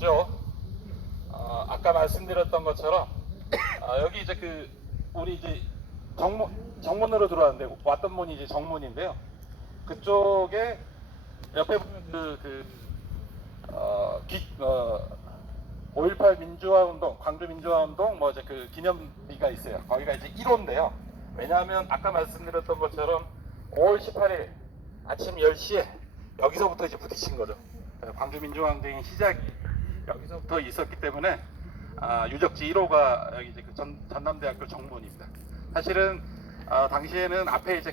있죠. 아까 말씀드렸던 것처럼 여기 이제 우리 이제 정문으로 들어왔는데 왔던 문이 이제 정문인데요. 그쪽에 옆에 보면 5.18 민주화 운동, 광주 민주화 운동 뭐 이제 그 기념비가 있어요. 거기가 이제 1호인데요. 왜냐하면 아까 말씀드렸던 것처럼 5월 18일 아침 10시에 여기서부터 이제 부딪힌 거죠. 광주 민주화 운동의 시작이 여기서부터 있었기 때문에 유적지 1호가 여기 이제 전남대학교 정문입니다. 사실은 당시에는 앞에 이제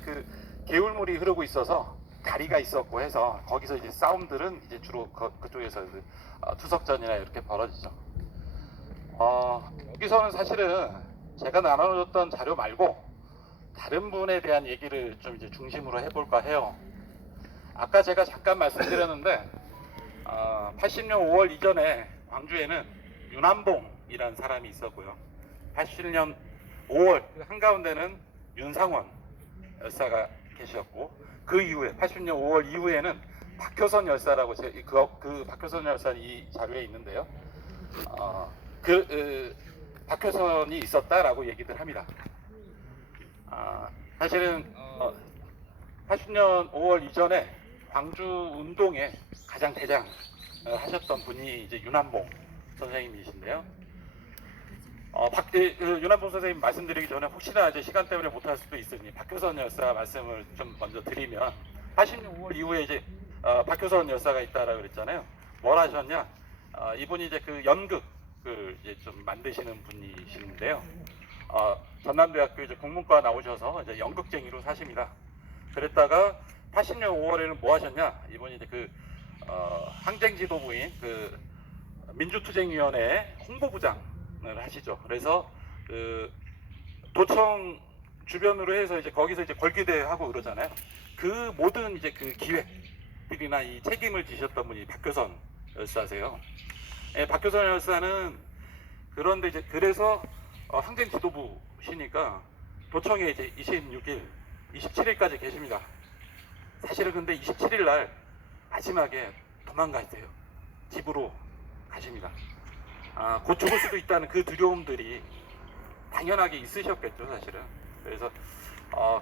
개울물이 흐르고 있어서 다리가 있었고 해서 거기서 이제 싸움들은 이제 주로 그쪽에서 투석전이나 이렇게 벌어지죠. 여기서는 사실은 제가 나눠줬던 자료 말고 다른 분에 대한 얘기를 좀 이제 중심으로 해볼까 해요. 아까 제가 잠깐 말씀드렸는데 80년 5월 이전에 광주에는 윤한봉이라는 사람이 있었고요. 87년 5월 한가운데는 윤상원 열사가 계셨고, 그 이후에 80년 5월 이후에는 박효선 열사라고 그 박효선 열사는 이 자료에 있는데요. 박효선이 있었다라고 얘기들 합니다. 사실은 80년 5월 이전에 광주 운동의 가장 대장을 하셨던 분이 이제 윤한봉 선생님이신데요. 윤한봉 선생님 말씀드리기 전에 혹시나 이제 시간 때문에 못할 수도 있으니 박효선 열사 말씀을 좀 먼저 드리면, 80년 5월 이후에 이제 박효선 열사가 있다라고 그랬잖아요. 뭘 하셨냐? 이분이 이제 연극을 이제 좀 만드시는 분이시는데요. 전남대학교 이제 국문과 나오셔서 이제 연극쟁이로 사십니다. 그랬다가 80년 5월에는 뭐 하셨냐? 이분이 이제 항쟁지도부인 민주투쟁위원회 홍보부장을 하시죠. 그래서 도청 주변으로 해서 이제 거기서 이제 걸기대 하고 그러잖아요. 그 모든 이제 기획들이나 이 책임을 지셨던 분이 박효선 열사세요. 박효선 열사는 그런데 이제 그래서 항쟁지도부시니까 도청에 이제 26일, 27일까지 계십니다. 사실은 근데 27일 날 마지막에 도망가세요. 집으로 가십니다. 곧 죽을 수도 있다는 그 두려움들이 당연하게 있으셨겠죠, 사실은. 그래서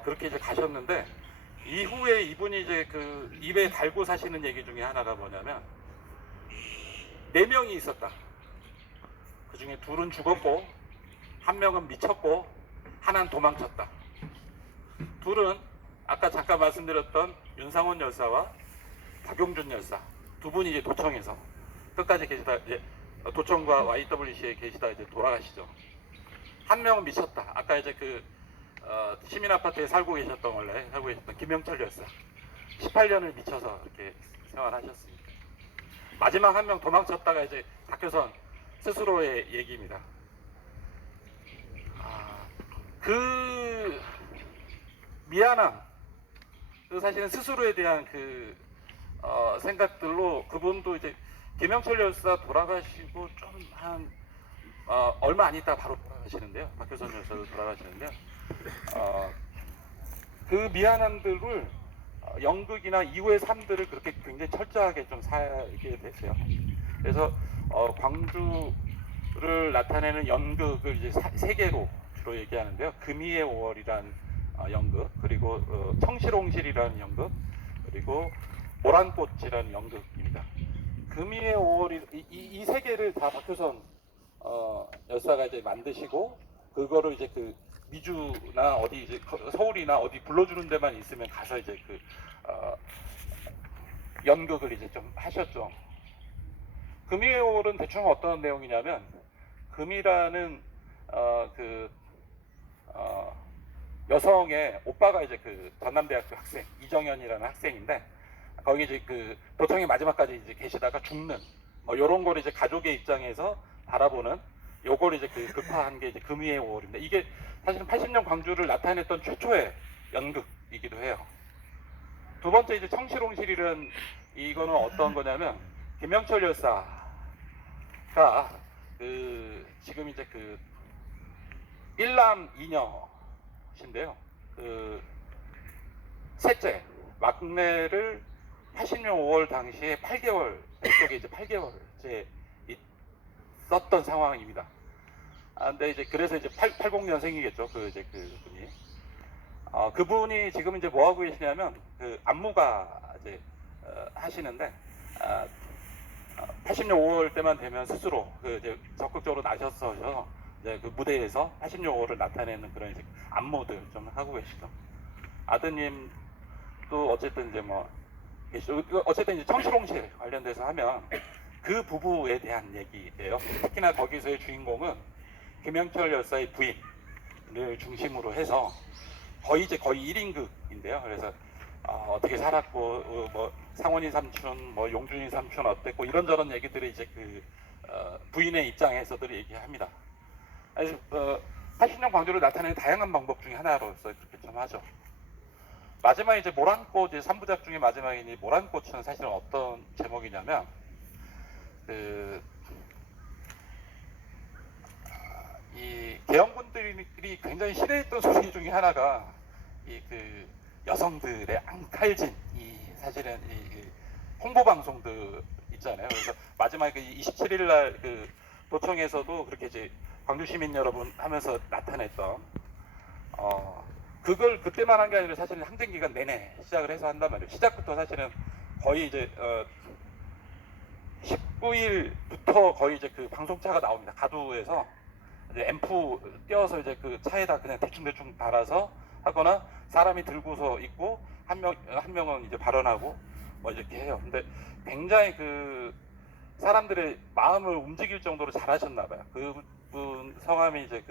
그렇게 이제 가셨는데, 이후에 이분이 이제 입에 달고 사시는 얘기 중에 하나가 뭐냐면, 4명이 있었다. 그 중에 2은 죽었고, 1명은 미쳤고, 하나는 도망쳤다. 2은 아까 잠깐 말씀드렸던 윤상원 열사와 박용준 열사, 2분이 이제 도청에서 끝까지 계시다, 이제 도청과 YWC에 계시다 이제 돌아가시죠. 1명은 미쳤다. 아까 이제 시민 아파트에 살고 계셨던 김영철 열사, 18년을 미쳐서 이렇게 생활하셨습니다. 마지막 1명 도망쳤다가 이제 박효선 스스로의 얘기입니다. 미안함, 사실은 스스로에 대한 생각들로 그분도 이제 김영철 열사 돌아가시고 좀 얼마 안 있다 바로 돌아가시는데요. 박효선 열사도 돌아가시는데요. 그 미안함들을 연극이나 이후의 삶들을 그렇게 굉장히 철저하게 좀 살게 됐어요. 그래서 광주를 나타내는 연극을 이제 3개로 주로 얘기하는데요. 금이의 5월이란 연극, 그리고 청실홍실이라는 연극, 그리고 모란꽃이라는 연극입니다. 금이의 5월이 이 3개를 다 박효선 열사가 이제 만드시고, 그거를 이제 미주나 어디 이제 서울이나 어디 불러주는 데만 있으면 가서 이제 연극을 이제 좀 하셨죠. 금이의 5월은 대충 어떤 내용이냐면, 금이라는 여성의 오빠가 이제 전남대학교 학생 이정현이라는 학생인데, 거기 이제 도청의 마지막까지 이제 계시다가 죽는 요런 걸 이제 가족의 입장에서 바라보는 요걸 이제 극화한 게 이제 금이의 5월입니다. 이게 사실은 80년 광주를 나타냈던 최초의 연극이기도 해요. 두 번째 이제 청실홍실이란 이거는 어떤 거냐면, 김영철 열사가 지금 이제 일남 이녀신데요. 셋째 막내를 80년 5월 당시에 8개월, 뱃속에 이제 8개월째 썼던 상황입니다. 근데 이제 그래서 이제 80년생이겠죠. 이제 그분이. 그분이 지금 이제 뭐 하고 계시냐면 그 안무가 이제 하시는데 80년 5월 때만 되면 스스로 이제 적극적으로 나셔서 이제 그 무대에서 80년 5월을 나타내는 그런 이제 안무들 좀 하고 계시죠. 아드님도 어쨌든 이제 뭐 계시죠. 어쨌든 이제 청실홍실 관련돼서 하면 그 부부에 대한 얘기예요. 특히나 거기서의 주인공은 김영철 여사의 부인을 중심으로 해서 거의 1인극인데요. 그래서 어떻게 살았고 뭐 상원이 삼촌, 뭐 용준이 삼촌 어땠고 이런저런 얘기들을 이제 부인의 입장에서들 얘기합니다. 그래서 80년 광주를 나타내는 다양한 방법 중에 하나로서 그렇게 좀 하죠. 마지막에 이제 모란꽃, 이제 3부작 중에 마지막에 이 모란꽃은 사실은 어떤 제목이냐면 이 개헌군들이 굉장히 싫어했던 소리 중에 하나가 여성들의 앙칼진 사실은 홍보 방송들 있잖아요. 그래서 마지막에 27일 날 도청에서도 그렇게 이제 광주 시민 여러분 하면서 나타냈던 그걸 그때만 한 게 아니라 사실은 항쟁 기간 내내 시작을 해서 한단 말이에요. 시작부터 사실은 거의 이제 19일부터 거의 이제 방송차가 나옵니다. 가두에서 이제 앰프 띄워서 이제 차에다 그냥 대충 달아서 하거나 사람이 들고서 있고 한 명은 이제 발언하고 뭐 이렇게 해요. 근데 굉장히 사람들의 마음을 움직일 정도로 잘하셨나 봐요. 그분 성함이 이제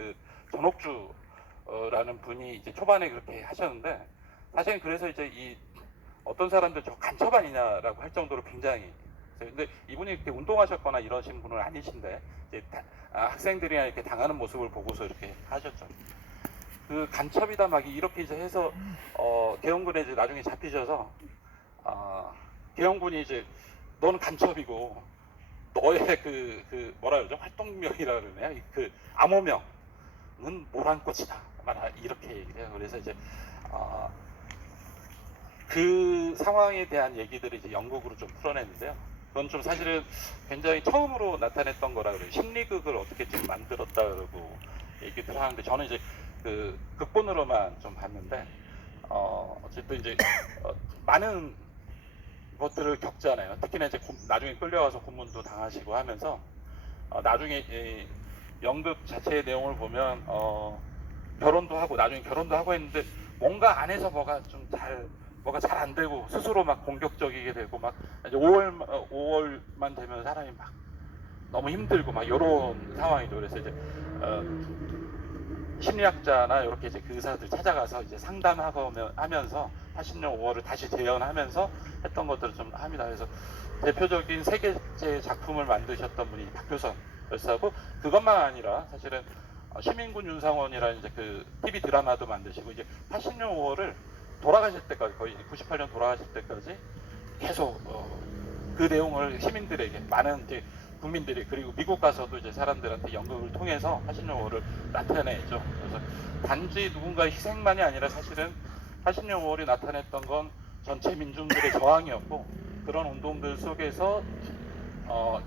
전옥주라는 분이 이제 초반에 그렇게 하셨는데 사실은 그래서 이제 어떤 사람들 저 간첩 아니냐라고 할 정도로 굉장히 근데 이분이 이렇게 운동하셨거나 이러신 분은 아니신데 이제 학생들이나 이렇게 당하는 모습을 보고서 이렇게 하셨죠. 간첩이다 막 이렇게 이제 해서 개헌군에 이제 나중에 잡히셔서 개헌군이 이제 너는 간첩이고 너의 뭐라 그러죠 활동명이라 그러네요. 암호명은 모란꽃이다. 이렇게 얘기해요. 그래서 이제 그 상황에 대한 얘기들을 이제 연극으로 좀 풀어냈는데요. 그건 좀 사실은 굉장히 처음으로 나타냈던 거라 그래요. 심리극을 어떻게 좀 만들었다 그러고 얘기들 하는데 저는 이제 극본으로만 좀 봤는데 어쨌든 이제 많은 것들을 겪잖아요. 특히나 이제 나중에 끌려와서 고문도 당하시고 하면서 나중에 연극 자체의 내용을 보면 결혼도 하고 나중에 결혼도 하고 했는데 뭔가 안에서 뭐가 잘 안 되고 스스로 막 공격적이게 되고 막 이제 5월만 되면 사람이 막 너무 힘들고 막 이런 상황이죠. 그래서 이제 심리학자나 이렇게 이제 의사들 찾아가서 이제 상담하고 하면서 80년 5월을 다시 재현하면서 했던 것들을 좀 합니다. 그래서 대표적인 세 개째 작품을 만드셨던 분이 박효선 열사고 그것만 아니라 사실은 시민군 윤상원이라는 이제 TV 드라마도 만드시고 이제 80년 5월을 돌아가실 때까지 거의 98년 돌아가실 때까지 계속 그 내용을 시민들에게 많은 이제 국민들이 그리고 미국 가서도 이제 사람들한테 연극을 통해서 80년 5월을 나타내죠. 그래서 단지 누군가의 희생만이 아니라 사실은 80년 5월이 나타냈던 건 전체 민중들의 저항이었고 그런 운동들 속에서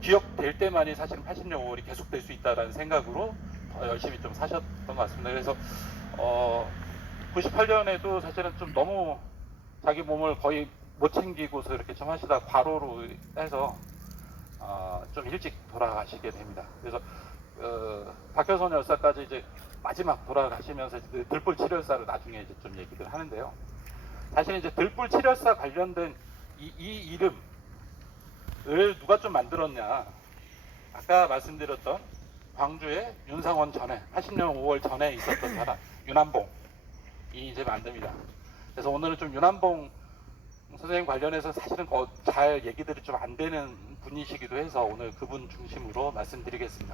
기억될 때만이 사실은 80년 5월이 계속될 수 있다라는 생각으로 더 열심히 좀 사셨던 것 같습니다. 그래서 98년에도 사실은 좀 너무 자기 몸을 거의 못 챙기고서 이렇게 좀 하시다 과로로 해서 좀 일찍 돌아가시게 됩니다. 그래서 박효선 열사까지 이제 마지막 돌아가시면서 들불 칠열사를 나중에 이제 좀 얘기를 하는데요. 사실 이제 들불 칠열사 관련된 이 이름을 누가 좀 만들었냐? 아까 말씀드렸던 광주의 윤상원 전에 80년 5월 전에 있었던 사람 윤한봉이 이제 만듭니다. 그래서 오늘은 좀 윤한봉 선생님 관련해서 사실은 잘 얘기들이 좀 안 되는 분이시기도 해서 오늘 그분 중심으로 말씀드리겠습니다.